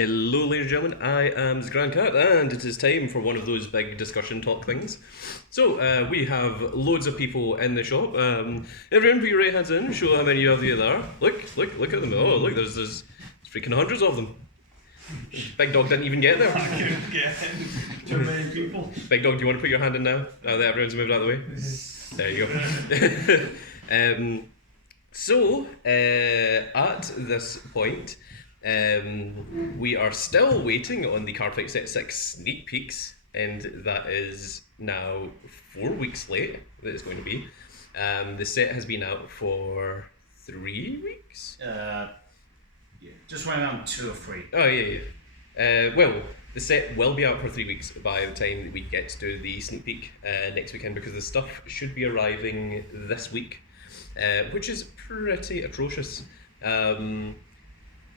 Hello, ladies and gentlemen. I am the Grand Cat, and it is time for one of those big discussion talk things. So, we have loads of people in the shop. Everyone, put your right hands in. Show how many of you there are. Look at them. Oh, look, there's freaking hundreds of them. Big Dog didn't even get there. I couldn't get too many people. Big Dog, do you want to put your hand in now? Now that everyone's moved out of the way. There you go. At this point, we are still waiting on the Cardfight Set 6 sneak peeks, and that is now 4 weeks late, that it's going to be. The set has been out for 3 weeks? Yeah, just right around 2 or 3. Oh, yeah. Well, the set will be out for 3 weeks by the time that we get to do the sneak peek next weekend, because the stuff should be arriving this week, which is pretty atrocious.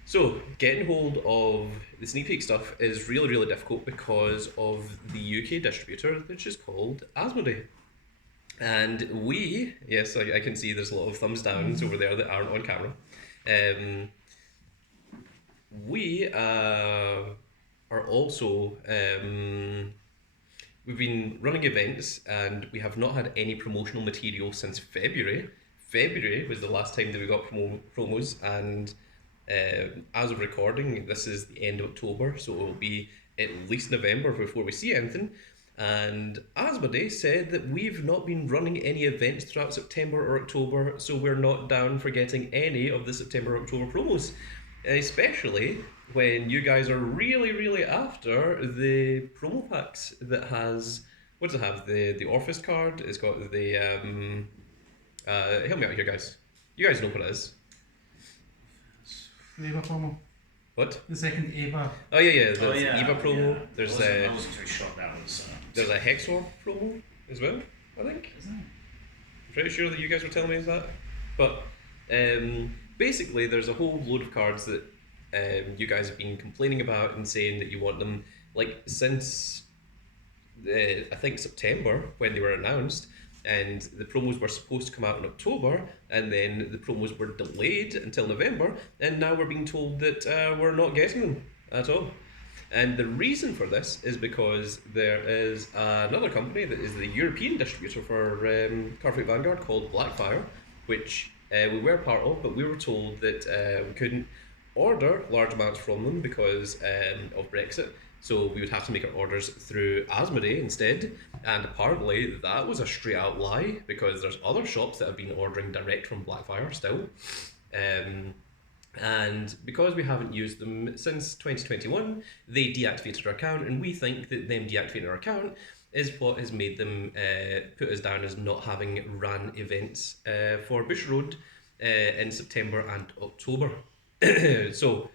So, getting hold of the sneak peek stuff is really, really difficult because of the UK distributor, which is called Asmodee. And we, yes, I can see there's a lot of thumbs downs over there that aren't on camera. We are also, we've been running events and we have not had any promotional material since February. February was the last time that we got promos, and as of recording, this is the end of October, so it will be at least November before we see anything. And Asmodee said that we've not been running any events throughout September or October, so we're not down for getting any of the September or October promos, especially when you guys are really, really after the promo packs that has, what does it have? The Orphis card, it's got the, help me out here, guys. You guys know what it is. The Eva promo. What? The second Eva. Oh yeah. The Eva promo. Yeah. There's I wasn't too sure that was. There's a Hexor promo as well, I think. Is it? I'm pretty sure that you guys were telling me that. But basically, there's a whole load of cards that you guys have been complaining about and saying that you want them, like, since I think September when they were announced. And the promos were supposed to come out in October, and then the promos were delayed until November, and now we're being told that we're not getting them at all. And the reason for this is because there is another company that is the European distributor for Cardfight Vanguard called Blackfire, which we were part of, but we were told that we couldn't order large amounts from them because of Brexit. So we would have to make our orders through Asmodee instead, and apparently that was a straight out lie, because there's other shops that have been ordering direct from Blackfire still. And because we haven't used them since 2021, they deactivated our account, and we think that them deactivating our account is what has made them put us down as not having ran events for Bushiroad in September and October. So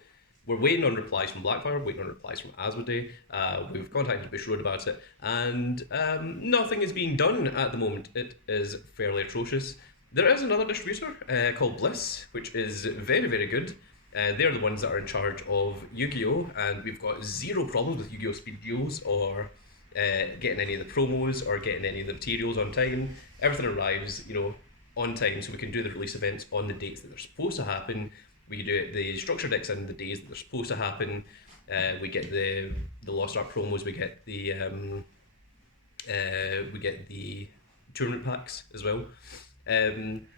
we're waiting on replies from Blackfire, waiting on replies from Asmodee. We've contacted Bushiroad about it, and nothing is being done at the moment. It is fairly atrocious. There is another distributor called Bliss, which is very, very good. They're the ones that are in charge of Yu-Gi-Oh! And we've got zero problems with Yu-Gi-Oh! Speed deals or getting any of the promos or getting any of the materials on time. Everything arrives, on time, so we can do the release events on the dates that they're supposed to happen. We do the structure decks in the days that they're supposed to happen. We get the Lost Art promos. We get the tournament packs as well.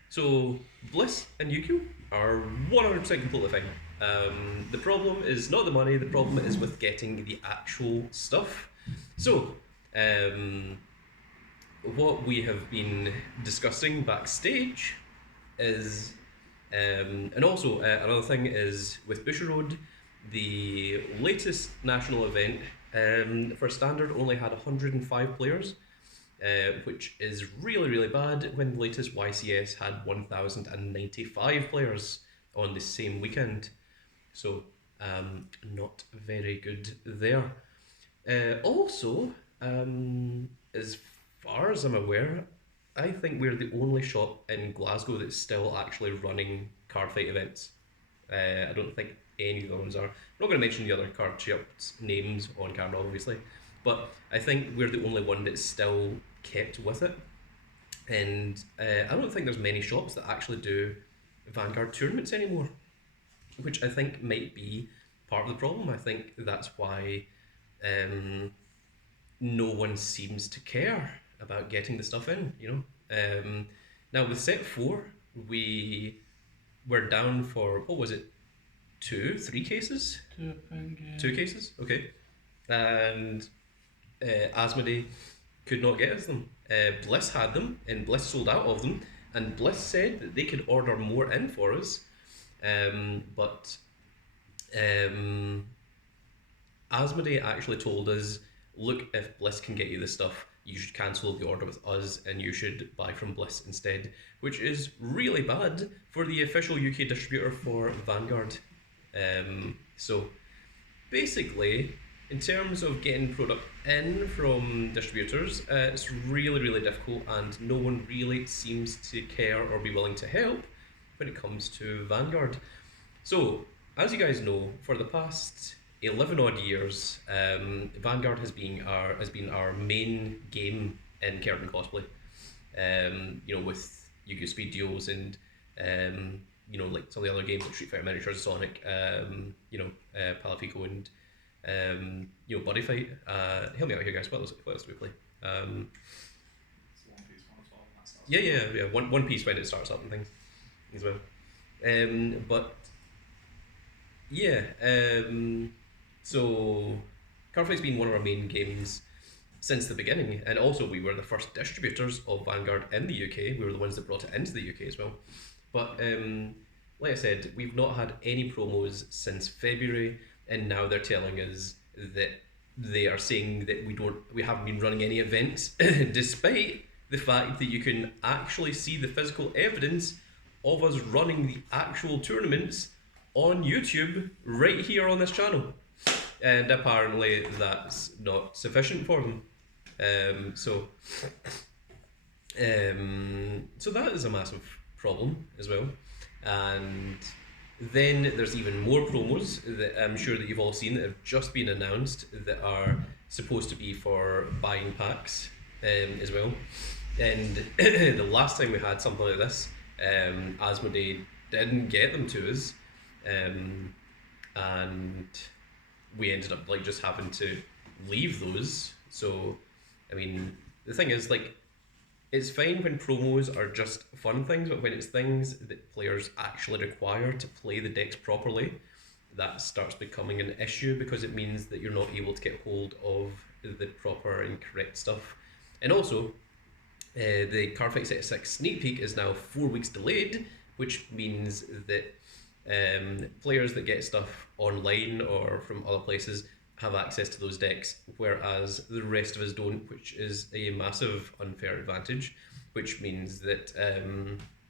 So Bliss and Yu-Gi-Oh! Are 100% completely fine. The problem is not the money. The problem is with getting the actual stuff. So what we have been discussing backstage is. And also, another thing is with Bushiroad, the latest national event for Standard only had 105 players, which is really, really bad when the latest YCS had 1,095 players on the same weekend. So, not very good there. Also, as far as I'm aware, I think we're the only shop in Glasgow that's still actually running card fight events. I don't think any of the ones are. I'm not going to mention the other card shops' names on camera, obviously, but I think we're the only one that's still kept with it. And I don't think there's many shops that actually do Vanguard tournaments anymore, which I think might be part of the problem. I think that's why no one seems to care about getting the stuff in, now with set 4, we were down for, what was it, 3 cases? 2, I think, yeah. 2 cases, okay. And Asmodee could not get us them. Bliss had them, and Bliss sold out of them, and Bliss said that they could order more in for us, but Asmodee actually told us, look, if Bliss can get you this stuff, you should cancel the order with us and you should buy from Bliss instead, which is really bad for the official UK distributor for Vanguard. So basically, in terms of getting product in from distributors, it's really, really difficult, and no one really seems to care or be willing to help when it comes to Vanguard. So, as you guys know, for the past 11 odd years, Vanguard has been our main game in Kerrigan cosplay. With Yu-Gi-Oh! Speed Duels and like some of the other games like Street Fighter Miniatures, Sonic, Palafico, and Buddy Fight. Help me out here, guys. What else do we play? Yeah. One Piece when it starts up and things as well. So Cardfight's been one of our main games since the beginning, and also we were the first distributors of Vanguard in the UK. We were the ones that brought it into the UK as well. But like I said, we've not had any promos since February, and now they're telling us that they are saying that we haven't been running any events, despite the fact that you can actually see the physical evidence of us running the actual tournaments on YouTube right here on this channel. And apparently that's not sufficient for them. So that is a massive problem as well. And then there's even more promos that I'm sure that you've all seen that have just been announced that are supposed to be for buying packs as well. And the last time we had something like this, Asmodee didn't get them to us, and we ended up just having to leave those. So I mean, the thing is, it's fine when promos are just fun things, but when it's things that players actually require to play the decks properly, that starts becoming an issue, because it means that you're not able to get hold of the proper and correct stuff. And also, the Cardfight Set 6 sneak peek is now 4 weeks delayed, which means that players that get stuff online or from other places have access to those decks, whereas the rest of us don't, which is a massive unfair advantage, which means that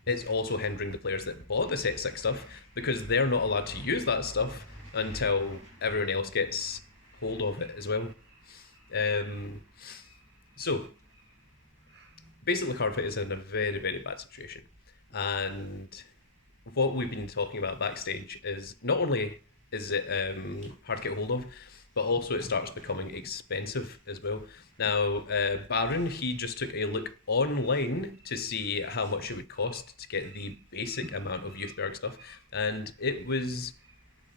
it's also hindering the players that bought the Set 6 stuff, because they're not allowed to use that stuff until everyone else gets hold of it as well. So basically Cardfight is in a very, very bad situation, and what we've been talking about backstage is not only is it hard to get hold of, but also it starts becoming expensive as well. Now, Baron, he just took a look online to see how much it would cost to get the basic amount of Youthberg stuff, and it was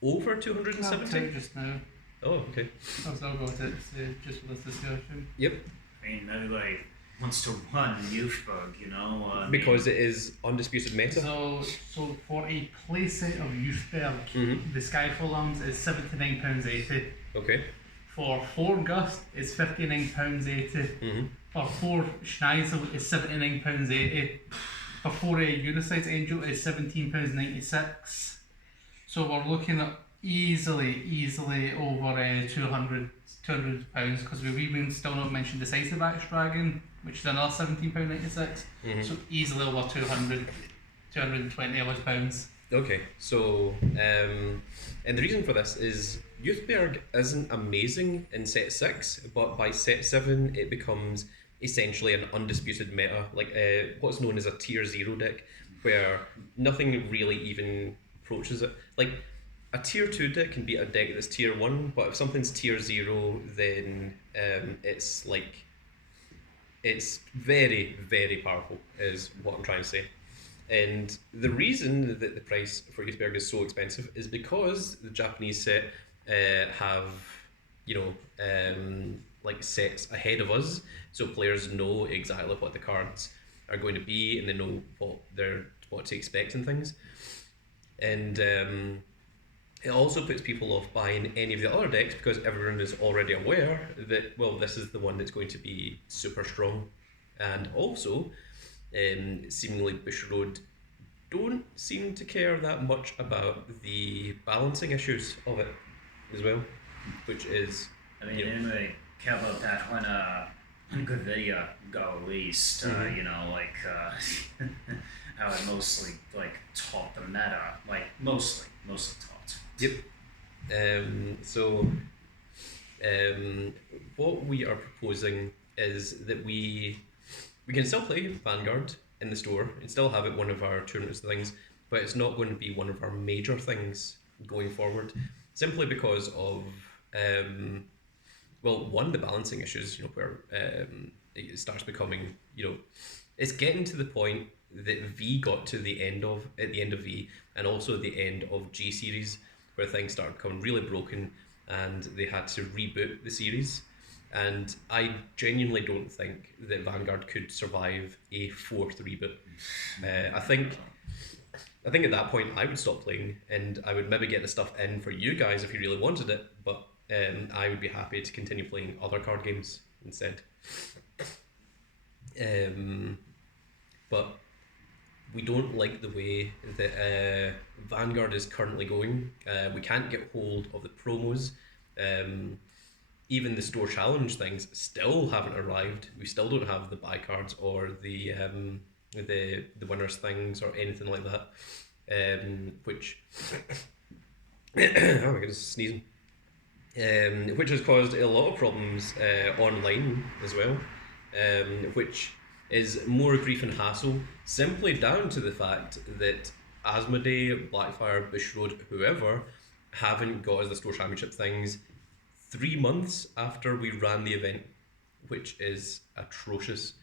over 270. Just now. Oh, okay. I've still got it just for this discussion. Yep. I mean, nobody wants to run Youthberg, Because it is undisputed meta. So for a playset of Youthberg, the Skyfall arms is £79.80. Okay. For 4 Gust, it's £59.80. For 4 Schneisel, it's £79.80. For 4 Unisize Angel, it's £17.96. So we're looking at easily over £200, because we've even still not mentioned Decisive Axe Dragon, which is another £17.96. So easily over 200, £220. Okay, so and the reason for this is Youthberg isn't amazing in set 6, but by set 7 it becomes essentially an undisputed meta, like what's known as a tier 0 deck, where nothing really even approaches it. Like a tier 2 deck can beat a deck that's tier 1, but if something's tier 0, then it's very, very powerful, is what I'm trying to say. And the reason that the price for Youthberg is so expensive is because the Japanese set have, like sets ahead of us, so players know exactly what the cards are going to be, and they know what to expect and things. And it also puts people off buying any of the other decks because everyone is already aware that, well, this is the one that's going to be super strong. And also, seemingly Bushiroad don't seem to care that much about the balancing issues of it as well, which is... I mean, anyway, care about that when good video got released, how it mostly, taught the meta, mostly taught. Yep. What we are proposing is that we can still play Vanguard in the store and still have it one of our tournaments and things, but it's not going to be one of our major things going forward, simply because of one, the balancing issues, where it starts becoming, it's getting to the point that V got to at the end of V, and also the end of G series, where things started becoming really broken and they had to reboot the series. And I genuinely don't think that Vanguard could survive a fourth reboot. I think at that point I would stop playing, and I would maybe get the stuff in for you guys if you really wanted it, but I would be happy to continue playing other card games instead. But we don't like the way that Vanguard is currently going. We can't get hold of the promos. Even the store challenge things still haven't arrived. We still don't have the buy cards or the winners things or anything like that. Which oh my goodness, sneezing. Which has caused a lot of problems online as well. Which is more grief and hassle, simply down to the fact that Asmodee, Blackfire, Bushiroad, whoever, haven't got us the store championship things 3 months after we ran the event, which is atrocious.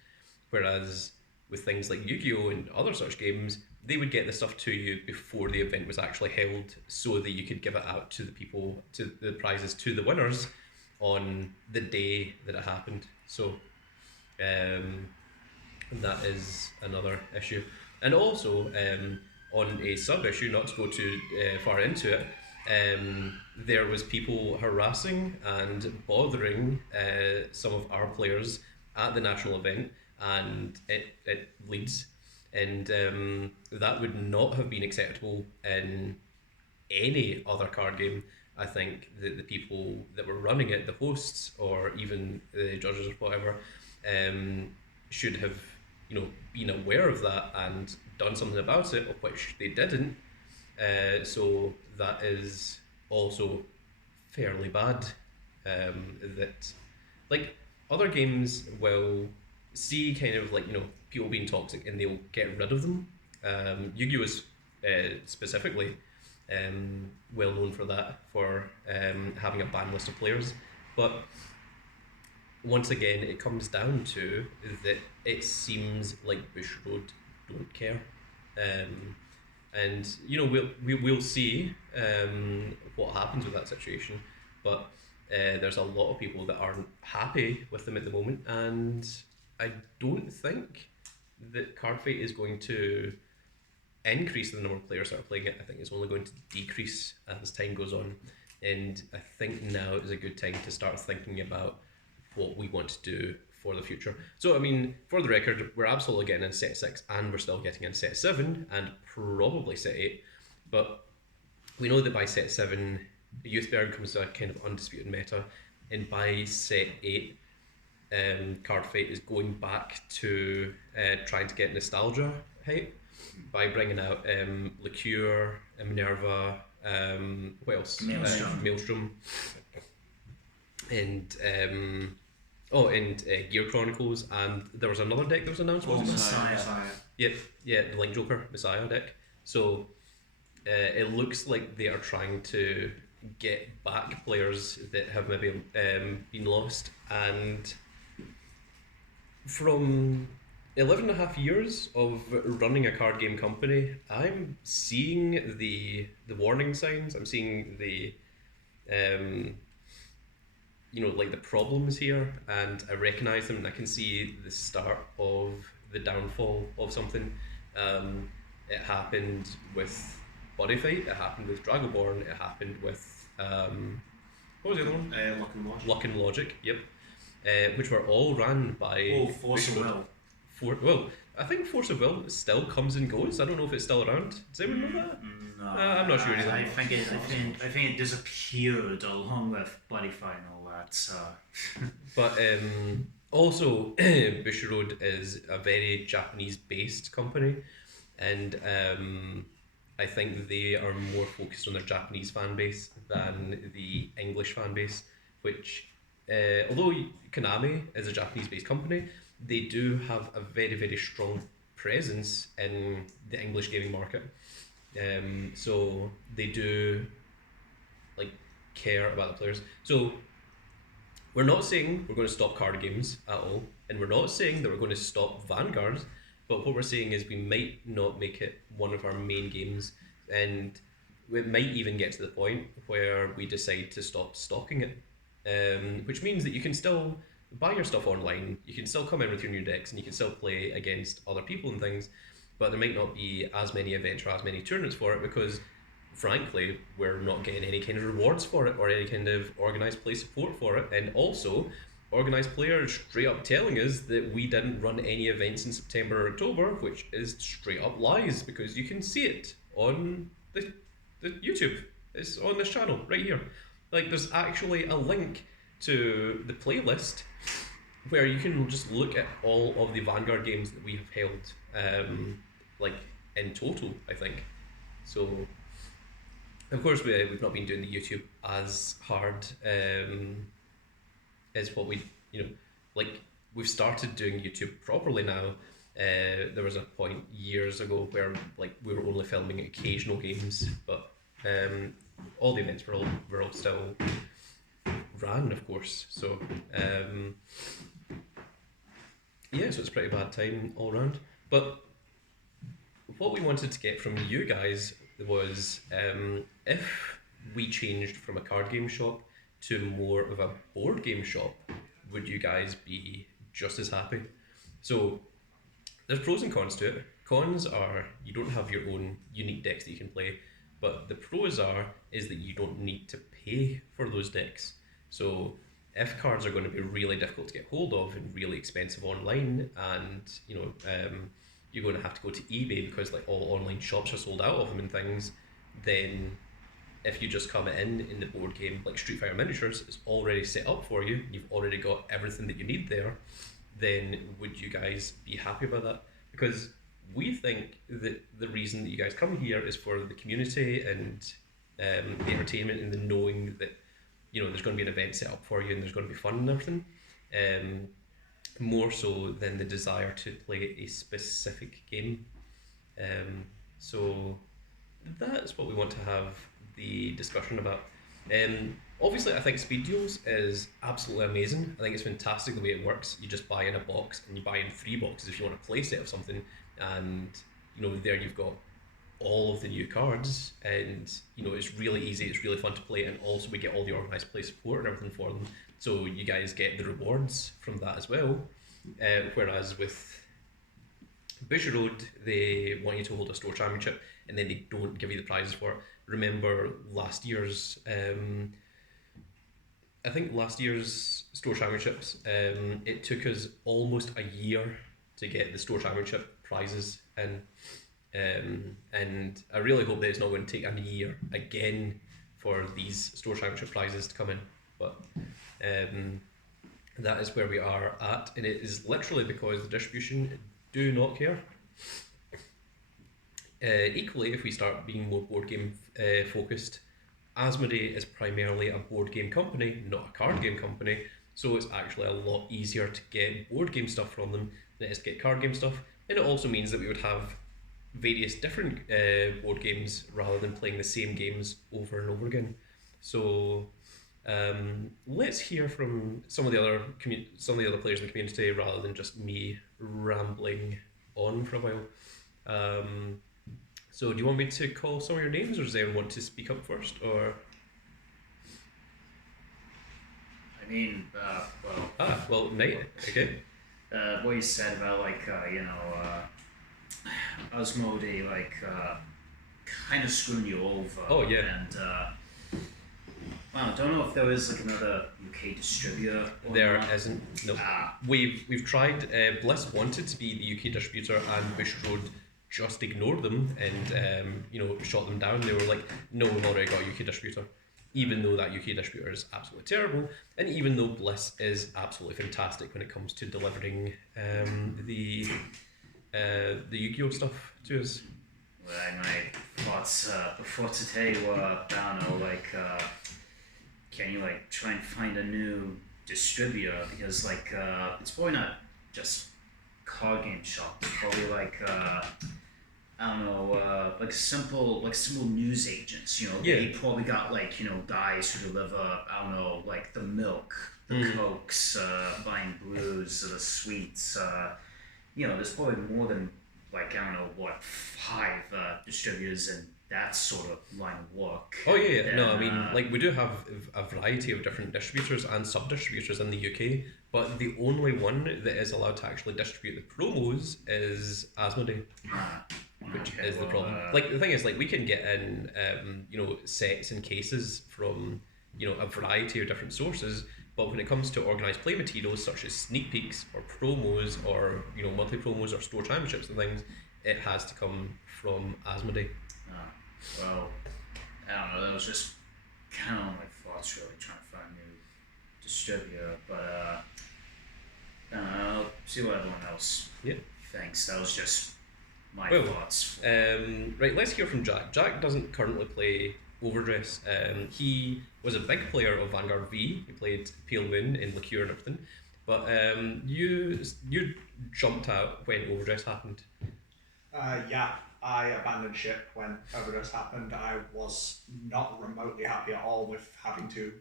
Whereas with things like Yu-Gi-Oh! And other such games, they would get the stuff to you before the event was actually held, so that you could give it out to the people, to the prizes, to the winners on the day that it happened. So that is another issue. And also, on a sub-issue, not to go too far into it, there was people harassing and bothering some of our players at the national event, and it Leeds, and that would not have been acceptable in any other card game. I think that the people that were running it, the hosts or even the judges or whatever, should have been aware of that and done something about it, of which they didn't. So that is also fairly bad. That, like, other games will see kind of people being toxic and they'll get rid of them. Yu-Gi-Oh! Is specifically well known for that, for having a ban list of players. But once again, it comes down to that it seems like Bushiroad don't care. And we'll see what happens with that situation, but there's a lot of people that aren't happy with them at the moment, and I don't think that Cardfight is going to increase the number of players that are playing it. I think it's only going to decrease as time goes on, and I think now is a good time to start thinking about what we want to do for the future. So, I mean, for the record, we're absolutely getting in set 6, and we're still getting in set 7, and probably set 8, but we know that by set 7, Youthberg comes to a kind of undisputed meta, and by set 8, Cardfight is going back to trying to get nostalgia hype by bringing out Liqueur, Minerva, what else? Maelstrom. And Gear Chronicles, and there was another deck that was announced, wasn't it? Messiah. Yep, yeah, the Link Joker Messiah deck. So it looks like they are trying to get back players that have maybe been lost, and from 11.5 years of running a card game company, I'm seeing the warning signs. I'm seeing the like the problems here, and I recognise them, and I can see the start of the downfall of something. It happened with Body Fight, it happened with Dragonborn, it happened with what was the other one? Luck and Logic. Luck and Logic, yep. Which were all ran by Force of Bishop. Will. Well, I think Force of Will still comes and goes. I don't know if it's still around. Does anyone know that? No, I'm not sure either. I think it disappeared along with Bloody Fight and all that. So. But also, Bushiroad is a very Japanese-based company, and I think they are more focused on their Japanese fan base than the English fan base. Which, although Konami is a Japanese-based company, they do have a very, very strong presence in the English gaming market. So they do care about the players. So we're not saying we're going to stop card games at all, and we're not saying that we're going to stop Vanguard, but what we're saying is we might not make it one of our main games, and it might even get to the point where we decide to stop stocking it, which means that you can still buy your stuff online, you can still come in with your new decks, and you can still play against other people and things, but there might not be as many events or as many tournaments for it, because frankly we're not getting any kind of rewards for it or any kind of organised play support for it. And also organised players straight up telling us that we didn't run any events in September or October, which is straight up lies, because you can see it on the YouTube. It's on this channel right here. There's actually a link to the playlist where you can just look at all of the Vanguard games that we have held, in total, I think. So, of course, we've not been doing the YouTube as hard as what we've started doing YouTube properly now. There was a point years ago where we were only filming occasional games, but all the events were all still ran, of course. So so it's a pretty bad time all around. But what we wanted to get from you guys was if we changed from a card game shop to more of a board game shop, would you guys be just as happy? So there's pros and cons to it. Cons are you don't have your own unique decks that you can play, but the pros is that you don't need to pay for those decks. So if cards are going to be really difficult to get hold of and really expensive online, and you're going to have to go to eBay because all online shops are sold out of them and things, then if you just come in the board game like Street Fighter Miniatures, it's already set up for you, you've already got everything that you need there, then would you guys be happy about that? Because we think that the reason that you guys come here is for the community and the entertainment and the knowing that there's going to be an event set up for you and there's going to be fun and everything, more so than the desire to play a specific game. So that's what we want to have the discussion about. Obviously, I think Speed Duels is absolutely amazing. I think it's fantastic the way it works. You just buy in a box, and you buy in 3 boxes if you want a play set of something, and there you've got all of the new cards, and it's really easy, it's really fun to play, and also we get all the organised play support and everything for them, so you guys get the rewards from that as well. Whereas with Bushiroad, they want you to hold a store championship and then they don't give you the prizes for it. Remember last year's I think last year's store championships, it took us almost a year to get the store championship prizes in. And I really hope that it's not going to take a year again for these store championship prizes to come in, but that is where we are at, and it is literally because the distribution do not care. Equally, if we start being more board game focused, Asmodee is primarily a board game company, not a card game company, so it's actually a lot easier to get board game stuff from them than it is to get card game stuff, and it also means that we would have various different board games rather than playing the same games over and over again. So let's hear from some of the other players in the community rather than just me rambling on for a while. So do you want me to call some of your names, or does anyone want to speak up first? Or mean, Knight, okay. What you said about Osmode kind of screwing you over. Oh, yeah. And I don't know if there is like another UK distributor. There not. isn't. No. We've tried. Bliss wanted to be the UK distributor, and Bushrode just ignored them and shot them down. They were like, no, we've already got a UK distributor. Even though that UK distributor is absolutely terrible, and even though Bliss is absolutely fantastic when it comes to delivering the Yu-Gi-Oh stuff to us. Well, my thoughts before today were, I don't know, can you try and find a new distributor, because it's probably not just card game shops. It's probably simple news agents. They probably got guys who deliver the milk, the cokes, buying brews, the sweets. There's probably more than 5 distributors in that sort of line of work. Oh yeah, yeah. No, I mean we do have a variety of different distributors and sub-distributors in the UK, but the only one that is allowed to actually distribute the promos is Asmodee. Which is the problem. The thing is, we can get in, sets and cases from, a variety of different sources, but when it comes to organised play materials such as sneak peeks or promos or, monthly promos or store championships and things, it has to come from Asmodee. Well, I don't know, that was just kind of my thoughts, really, trying to find a new distributor, but I'll see what everyone else thinks. That was just my thoughts. Right, let's hear from Jack. Jack doesn't currently play Overdress. He was a big player of Vanguard V. He played Pale Moon in Liqueur and everything. But you jumped out when Overdress happened. Yeah, I abandoned ship when Overdress happened. I was not remotely happy at all with having to,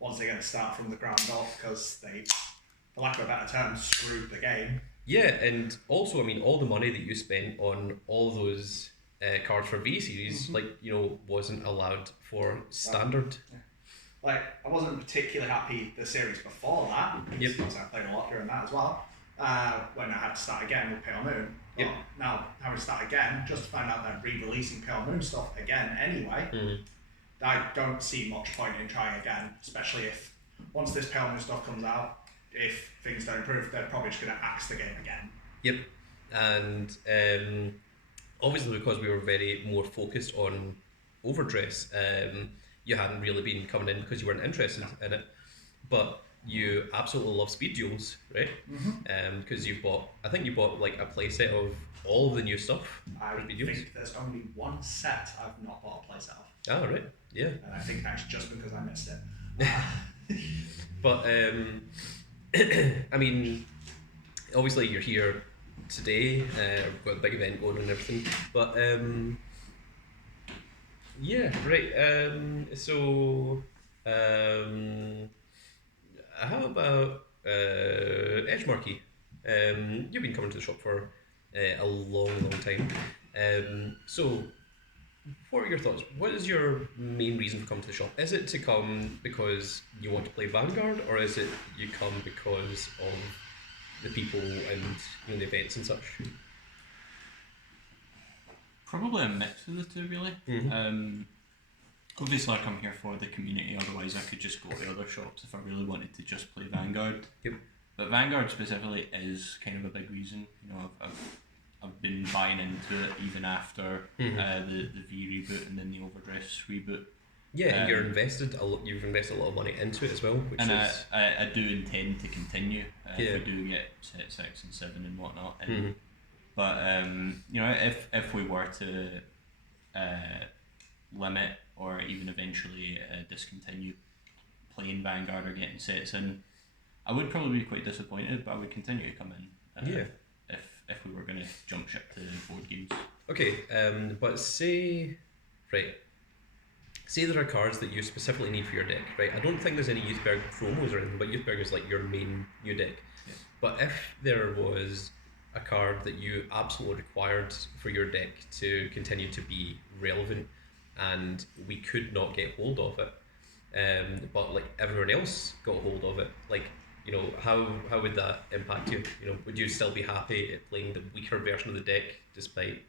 once again, start from the ground up, because they, for lack of a better term, screwed the game. Yeah, and also, I mean, all the money that you spent on all those cards for V series, wasn't allowed for standard. I wasn't particularly happy the series before that, because I played a lot during that as well, when I had to start again with Pale Moon. But now, having to start again, just to find out they're re-releasing Pale Moon stuff again anyway, I don't see much point in trying again, especially if, once this Pale Moon stuff comes out, if things don't improve, they're probably just going to axe the game again. Yep, and obviously because we were very more focused on Overdress, you hadn't really been coming in because you weren't interested in it, but you absolutely love speed duels, right? Because you bought a playset of all of the new stuff. I think there's only one set I've not bought a playset of. Oh, right, yeah. And I think that's just because I missed it. But I mean, obviously you're here today. We've got a big event going and everything. But so how about Edgemarquee? You've been coming to the shop for a long time. So what are your thoughts? What is your main reason for coming to the shop? Is it to come because you want to play Vanguard, or is it you come because of the people and the events and such? Probably a mix of the two, really. Obviously, I come here for the community. Otherwise, I could just go to other shops if I really wanted to just play Vanguard. Yep. But Vanguard specifically is kind of a big reason. I've been buying into it even after the V reboot and then the Overdress reboot. Yeah, and you've invested a lot of money into it as well, which is... I do intend to continue if we do get set 6 and 7 and whatnot. But if we were to limit or even eventually discontinue playing Vanguard or getting sets in, I would probably be quite disappointed, but I would continue to come in. If we were going to jump ship to board games. Okay, but say there are cards that you specifically need for your deck, right? I don't think there's any Youthberg promos or anything, but Youthberg is like your main new deck. Yeah. But if there was a card that you absolutely required for your deck to continue to be relevant and we could not get hold of it, but like everyone else got hold of it. Like, you know, how would that impact you? You know, would you still be happy at playing the weaker version of the deck despite?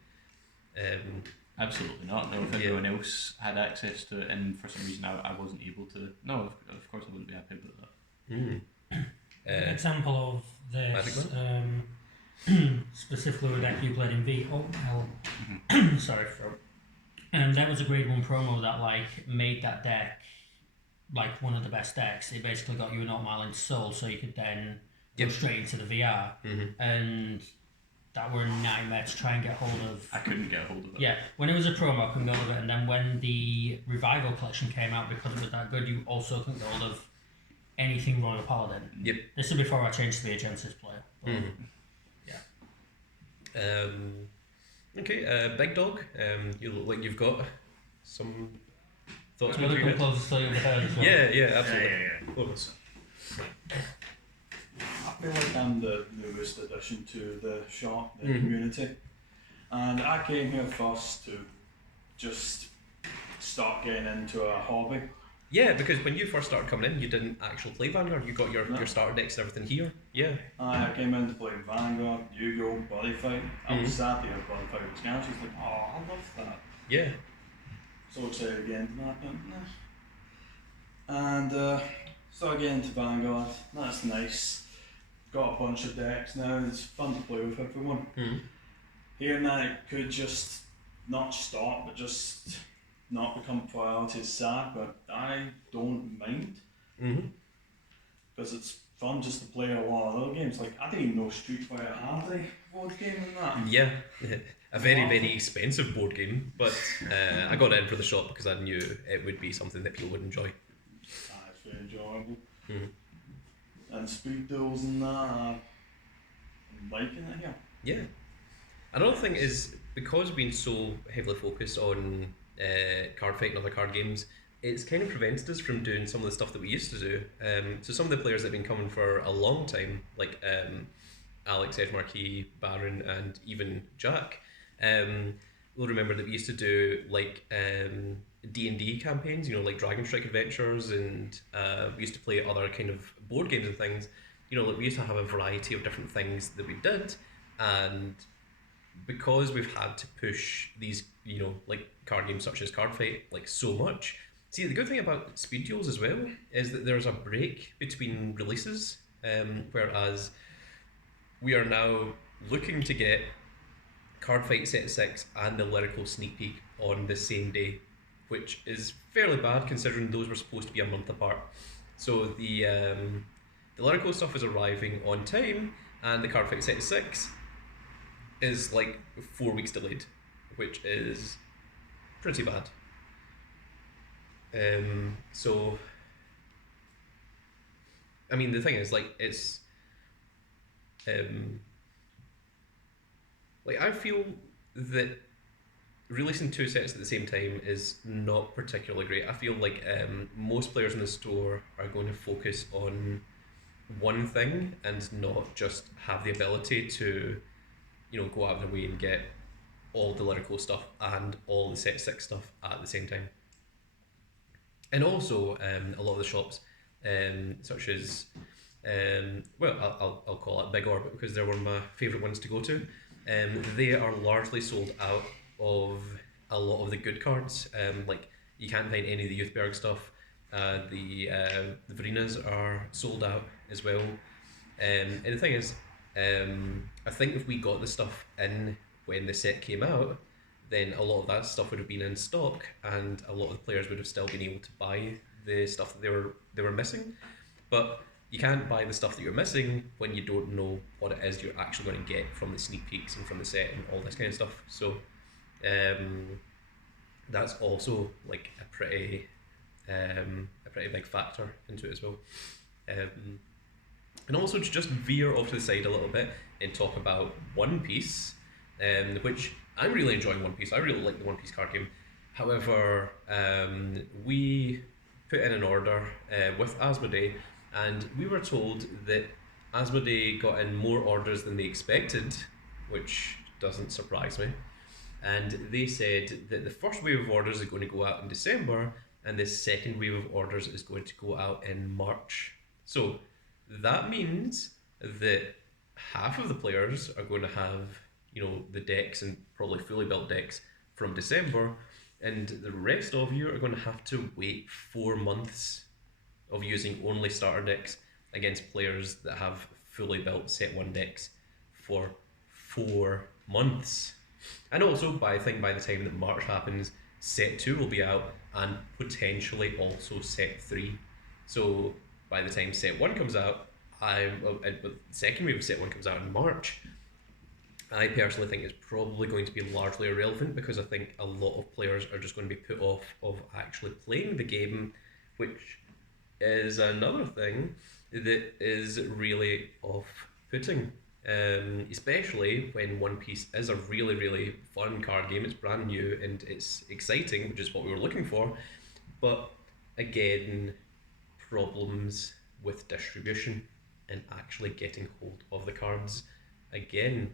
Absolutely not. No, if everyone else had access to it and for some reason I wasn't able to, no, of course I wouldn't be happy about that. An example of this, specifically with deck you played in V. Sorry for. That was a grade 1 promo that like made that deck like one of the best decks. It basically got you an Mile into Soul, so you could then go straight into the VR, and that were a nightmare to try and get hold of. I couldn't get hold of it. Yeah, when it was a promo, I couldn't get hold of it, and then when the Revival collection came out, because it was that good, you also couldn't get hold of anything Royal Paladin. Yep. This is before I changed to be a Genesis player. But, yeah. Okay, Big Dog. You look like you've got some thoughts. I'm going to come closer to you with her as well. Yeah, absolutely. Yeah. I feel like I'm the newest addition to the shop, the community, and I came here first to just start getting into a hobby. Yeah, because when you first started coming in, you didn't actually play Vanguard. You got your starter decks and everything here. Yeah. I came in to play Vanguard, Yu-Gi-Oh, Buddy Fight. I was sad to hear Buddy Fight was cancelled. I was like, oh, I love that. Yeah. So excited again to that, but and started getting into Vanguard. That's nice. Got a bunch of decks now. It's fun to play with everyone. Hearing that it could just not stop, but just not become a priority is sad, but I don't mind. Because it's fun just to play a lot of other games. Like, I didn't even know Street Fighter had a board game in that. Yeah. A very, very expensive board game, but I got it in for the shop because I knew it would be something that people would enjoy. It's very enjoyable. And speed duels and that, I'm liking it here. Yeah. Another thing is, because we've been so heavily focused on Cardfight and other card games, it's kind of prevented us from doing some of the stuff that we used to do. So some of the players that have been coming for a long time, like Alex, Ed Marquis, Baron, and even Jack, will remember that we used to do like D&D campaigns, you know, like Dragon Strike Adventures, and we used to play other kind of board games and things. You know, like we used to have a variety of different things that we did, and because we've had to push these, you know, like card games such as Cardfight, like so much. See, the good thing about speed duels as well is that there's a break between releases, whereas we are now looking to get Cardfight Set 6 and the Lyrical Sneak Peek on the same day, which is fairly bad considering those were supposed to be a month apart. So the Lyrical stuff is arriving on time, and the Cardfight Set 6 is like 4 weeks delayed, which is pretty bad. So I mean, the thing is, like, it's like, I feel that releasing 2 sets at the same time is not particularly great. I feel like most players in the store are going to focus on one thing and not just have the ability to, you know, go out of their way and get all the Lyrical stuff and all the Set 6 stuff at the same time. And also, a lot of the shops, such as, well, I'll call it Big Orbit because they were my favourite ones to go to. They are largely sold out of a lot of the good cards. Like, you can't find any of the Youthberg stuff. The Varinas are sold out as well. And the thing is, I think if we got the stuff in when the set came out, then a lot of that stuff would have been in stock, and a lot of the players would have still been able to buy the stuff that they were missing. But you can't buy the stuff that you're missing when you don't know what it is you're actually going to get from the sneak peeks and from the set and all this kind of stuff. So that's also like a pretty big factor into it as well. And also to just veer off to the side a little bit and talk about One Piece, which I'm really enjoying One Piece. I really like the One Piece card game. However, we put in an order with Asmodee, and we were told that Asmodee got in more orders than they expected, which doesn't surprise me. And they said that the first wave of orders are going to go out in December, and the second wave of orders is going to go out in March. So that means that half of the players are going to have, the decks, and probably fully built decks, from December, and the rest of you are going to have to wait 4 months of using only starter decks against players that have fully built set 1 decks for 4 months. And also, by the time that March happens, set 2 will be out, and potentially also set 3. So by the time set 1 comes out, the second wave of set 1 comes out in March, I personally think it's probably going to be largely irrelevant, because I think a lot of players are just going to be put off of actually playing the game, which is another thing that is really off-putting. Especially when One Piece is a really, really fun card game. It's brand new and it's exciting, which is what we were looking for. But again, problems with distribution and actually getting hold of the cards again.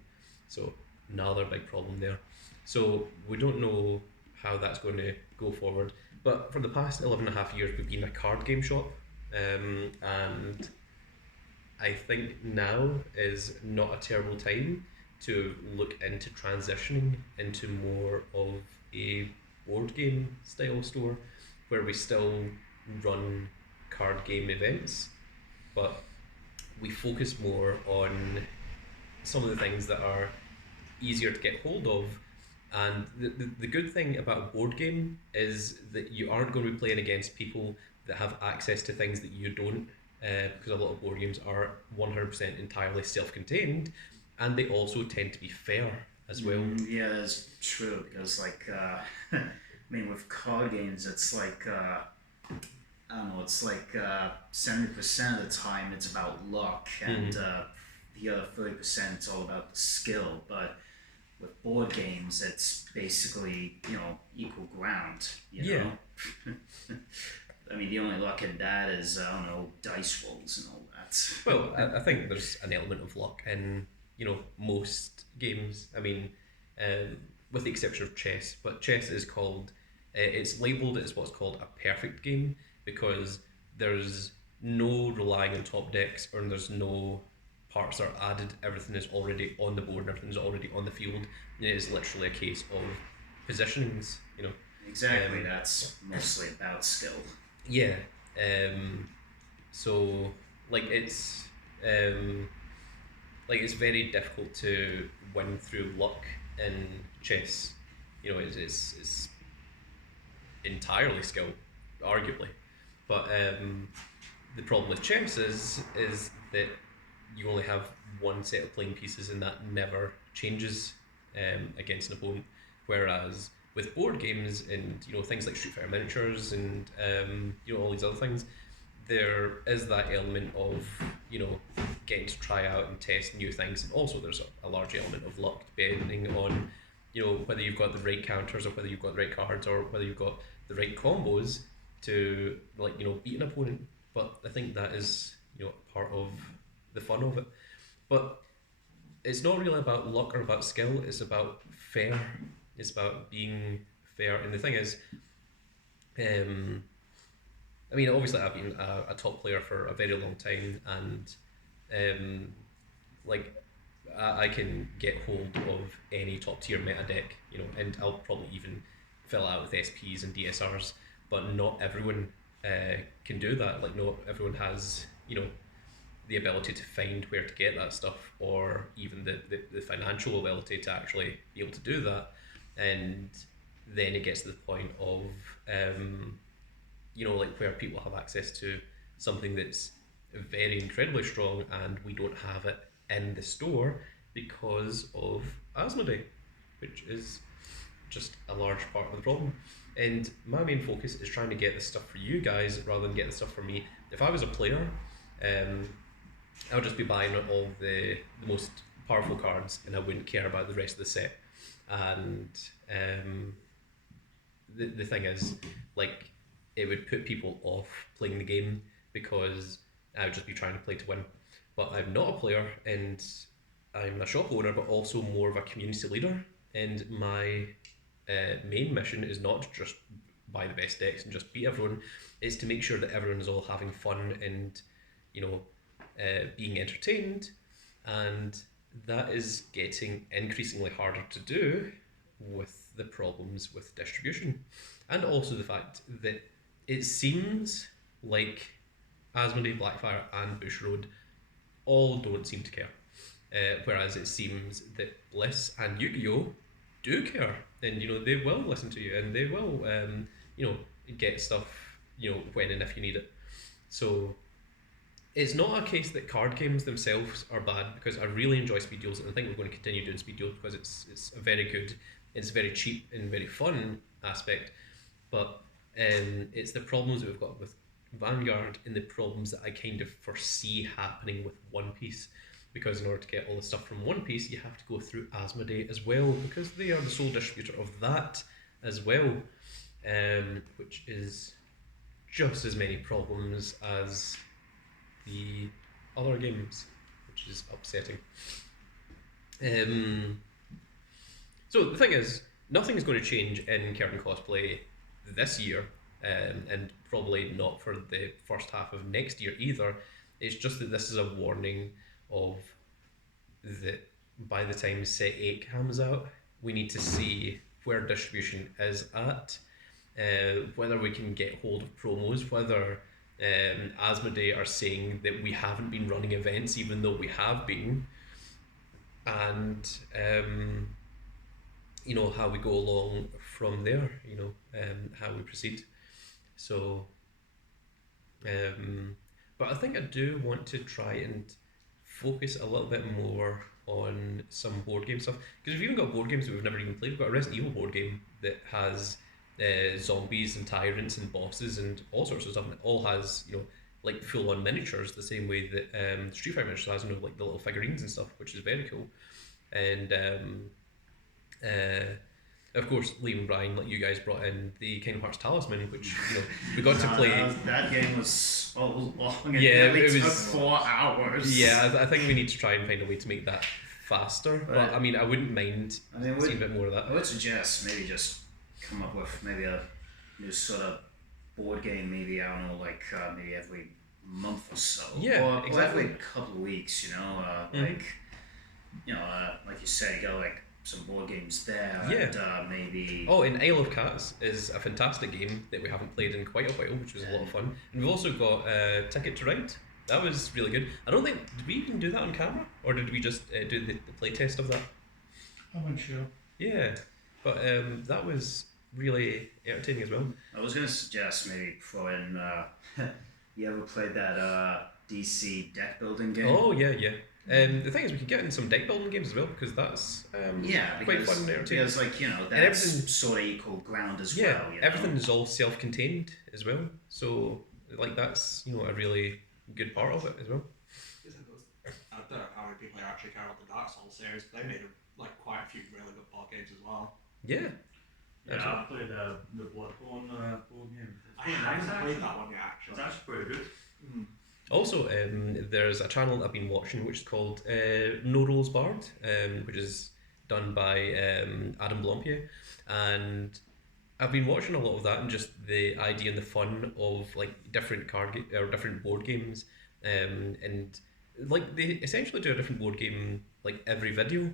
So another big problem there. So we don't know how that's going to go forward. But for the past 11.5 years, we've been a card game shop, and I think now is not a terrible time to look into transitioning into more of a board game style store, where we still run card game events, but we focus more on some of the things that are easier to get hold of. And the good thing about a board game is that you aren't going to be playing against people that have access to things that you don't, because a lot of board games are 100% entirely self-contained, and they also tend to be fair as well. Yeah, that's true, because I mean, with card games, it's like, I don't know, it's like 70% of the time it's about luck, and the other 30% is all about the skill. But with board games, it's basically, equal ground, you know? I mean, the only luck in that is, I don't know, dice rolls and all that. Well, I think there's an element of luck in, most games. I mean, with the exception of chess, but chess is called, it's labelled as what's called a perfect game, because there's no relying on top decks, or there's no parts are added. Everything is already on the board and everything's already on the field. And it is literally a case of positionings, Exactly, that's mostly about skill. Yeah. So it's very difficult to win through luck in chess. It's entirely skill, arguably. But the problem with chess is that you only have one set of playing pieces, and that never changes against an opponent. Whereas with board games and things like Street Fighter Miniatures and all these other things, there is that element of getting to try out and test new things, and also there's a large element of luck, depending on whether you've got the right counters, or whether you've got the right cards, or whether you've got the right combos to beat an opponent. But I think that is part of the fun of it. But it's not really about luck or about skill, it's about fair. It's about being fair. And the thing is, I mean, obviously I've been a top player for a very long time, and I can get hold of any top tier meta deck, and I'll probably even fill it out with SPs and DSRs, but not everyone can do that. Like, not everyone has, the ability to find where to get that stuff, or even the financial ability to actually be able to do that. And then it gets to the point of where people have access to something that's very incredibly strong, and we don't have it in the store because of Asmodee, which is just a large part of the problem. And my main focus is trying to get this stuff for you guys rather than get the stuff for me. If I was a player, I would just be buying all the most powerful cards, and I wouldn't care about the rest of the set. And the thing is, it would put people off playing the game, because I would just be trying to play to win. But I'm not a player, and I'm a shop owner, but also more of a community leader. And my main mission is not to just buy the best decks and just beat everyone. It's to make sure that everyone is all having fun and, you know, being entertained, and that is getting increasingly harder to do with the problems with distribution, and also the fact that it seems like Asmodee, Blackfire and Bushiroad all don't seem to care, whereas it seems that Bliss and Yu-Gi-Oh do care, and you know they will listen to you, and they will you know, get stuff, you know, when and if you need it. So it's not a case that card games themselves are bad, because I really enjoy speed duels, and I think we're going to continue doing speed duels because it's a very good, it's very cheap and very fun aspect. But it's the problems that we've got with Vanguard and the problems that I kind of foresee happening with One Piece, because in order to get all the stuff from One Piece, you have to go through Asmodee as well, because they are the sole distributor of that as well, which is just as many problems as the other games, which is upsetting. So the thing is, nothing is going to change in Curtain Cosplay this year, and probably not for the first half of next year either. It's just that this is a warning of that by the time set 8 comes out, we need to see where distribution is at, whether we can get hold of promos, whether Asmodee are saying that we haven't been running events even though we have been, and you know, how we go along from there, you know, how we proceed. So but I think I do want to try and focus a little bit more on some board game stuff, because we've even got board games that we've never even played. We've got a Resident Evil board game that has zombies and tyrants and bosses and all sorts of stuff, and it all has, you know, like full-on miniatures, the same way that Street Fighter miniatures has, you know, like the little figurines and stuff, which is very cool. And of course, Liam and Brian, like you guys, brought in the Kingdom Hearts Talisman, which, you know, we got to play. That game was so long. Yeah, it took was 4 hours. Yeah, I think we need to try and find a way to make that faster. But I mean, I wouldn't mind seeing a bit more of that. I would suggest maybe just come up with maybe a new sort of board game, maybe, I don't know, like maybe every month or so. Yeah, or exactly. every couple of weeks, you know, like, you know, like you said, you got like some board games there, Yeah. and maybe. Oh, and Isle of Cats is a fantastic game that we haven't played in quite a while, which was a lot of fun. And we've also got Ticket to Ride. That was really good. I don't think, did we even do that on camera? Or did we just do the play test of that? I'm unsure. Yeah, but that was really entertaining as well. I was going to suggest maybe throw in, you ever played that DC deck building game? Oh, yeah. The thing is, we could get in some deck building games as well, because that's quite fun and entertaining. Because, like, you know, that's sort of equal ground as well. You know? Everything is all self-contained as well. So, like, that's, you know, a really good part of it as well. I don't know how many people actually care about the Dark Souls series, but they made like quite a few really good board games as well. Yeah. Yeah, I played the Bloodborne board game. I haven't played that one yet, actually. It's actually pretty good. Also, there's a channel that I've been watching which is called No Rules Barred, which is done by Adam Blompier, and I've been watching a lot of that, and just the idea and the fun of like different different board games, and like they essentially do a different board game like every video,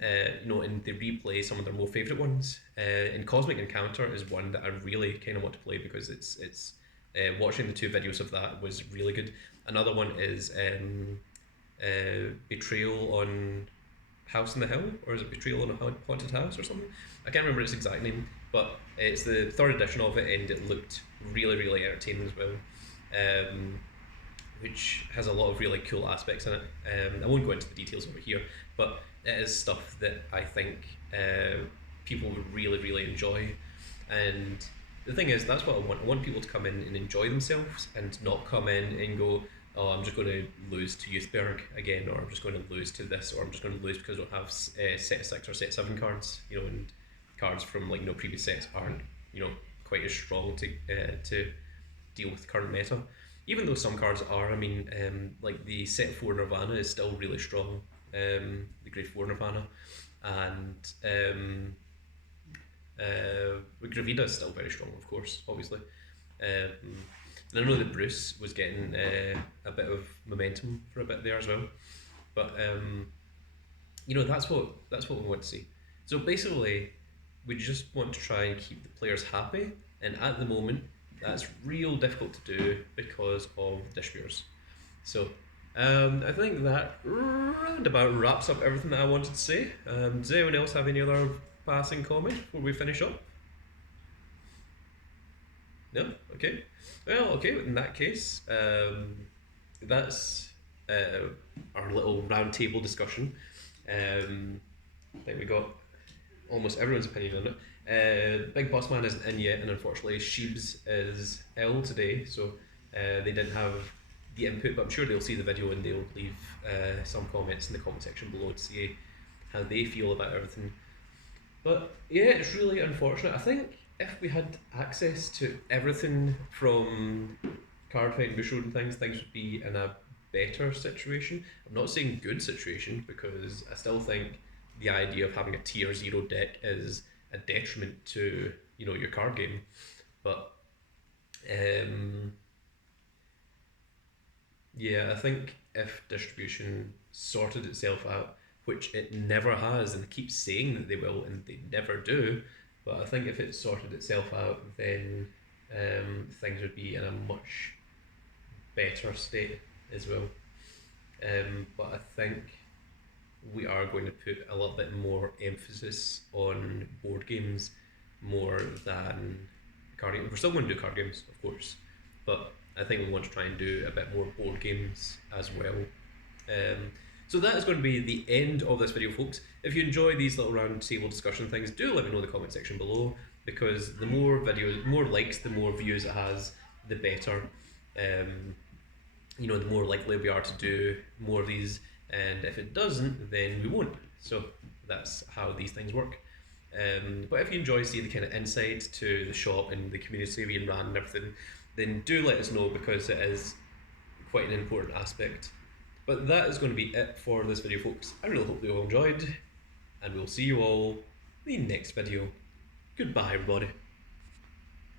you know, and they replay some of their more favourite ones. And Cosmic Encounter is one that I really kind of want to play, because it's watching the 2 videos of that was really good. Another one is Betrayal on House in the Hill, or is it Betrayal on a Haunted House or something? I can't remember its exact name, but it's the 3rd edition of it, and it looked really, really entertaining as well, which has a lot of really cool aspects in it. I won't go into the details over here, but it is stuff that I think people would really, really enjoy. And the thing is, that's what I want. I want people to come in and enjoy themselves, and not come in and go, oh, I'm just going to lose to Youthberg again, or I'm just going to lose to this, or I'm just going to lose because I don't have set 6 or set 7 cards, you know, and cards from, like, you know, previous sets aren't, you know, quite as strong to deal with current meta. Even though some cards are, I mean, like the set 4 Nirvana is still really strong, the grade 4 Nirvana, and Gravida is still very strong, of course, obviously. And I know that Bruce was getting a bit of momentum for a bit there as well. But that's what we want to see. So basically, we just want to try and keep the players happy, and at the moment, that's real difficult to do because of distributors. So I think that roundabout wraps up everything that I wanted to say. Does anyone else have any other passing comment before we finish up? No? Okay. Well, okay, in that case, that's our little round table discussion. I think we got almost everyone's opinion on it. Big Boss Man isn't in yet, and unfortunately Sheebs is ill today, so they didn't have the input, but I'm sure they'll see the video and they'll leave some comments in the comment section below to see how they feel about everything. But yeah, it's really unfortunate. I think if we had access to everything from Cardfight and Bush Road and things would be in a better situation. I'm not saying good situation, because I still think the idea of having a tier 0 deck is a detriment to your card game. But yeah, I think if distribution sorted itself out, which it never has, and keeps saying that they will, and they never do, but I think if it sorted itself out, then things would be in a much better state as well. But I think we are going to put a little bit more emphasis on board games more than card games. We're still going to do card games, of course, but I think we want to try and do a bit more board games as well. So that is going to be the end of this video, folks. If you enjoy these little round table discussion things, do let me know in the comment section below, because the more videos, more likes, the more views it has, the better. The more likely we are to do more of these, and if it doesn't, then we won't. So that's how these things work. But if you enjoy seeing the kind of insight to the shop and the community being ran and everything, then do let us know, because it is quite an important aspect. But that is going to be it for this video, folks. I really hope you all enjoyed, and we'll see you all in the next video. Goodbye, everybody.